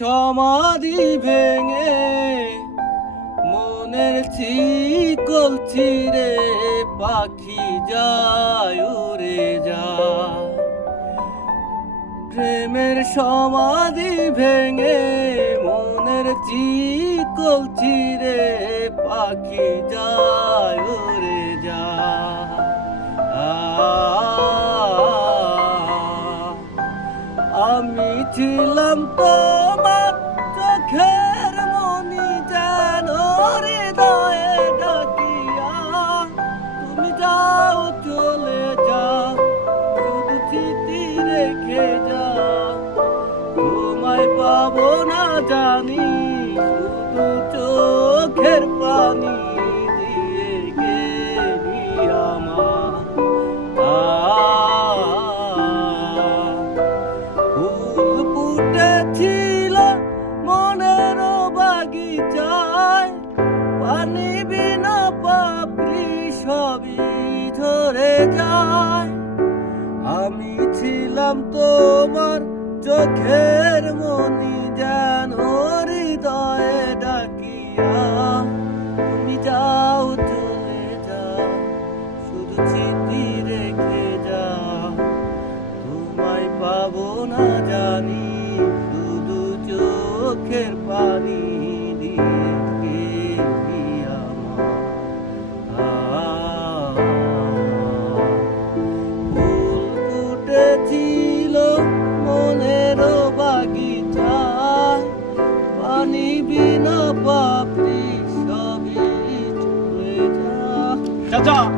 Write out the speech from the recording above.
সমাধি ভেঙে মনের শিকল ছিঁড়ে পাখি যায় উড়ে যায়। প্রেমের সমাধি ভেঙে মনের শিকল ছিঁড়ে পাখি যায় উড়ে যায়। আমি ছিলাম তোমার চোখের মনি, যেন হৃদয়ে ডাকিয়া তুমি যাও চলে যাও, শুধু স্মৃতি রেখে যাও। তোমায় পাবো না জানি, শুধু চোখের পানি দিয়ে গেলি আমার। ফুল ফুটেছিল মনের বাগিচায়, পানি বিনা পাপড়ি সবই ঝরে যায়। আমি ছিলাম তোমার চোখের মনি, যেন হৃদয়ে ডাকিয়া তুমি যাও চলে যাও, শুধু স্মৃতি রেখে যাও। তোমায় পাবো না জানি, শুধু চোখের পানি দিয়ে গেলি আমার। ফুল ফুটেছিল মনের বাগিচায়, পানি বিনা পাপড়ি সবই চলে যায়।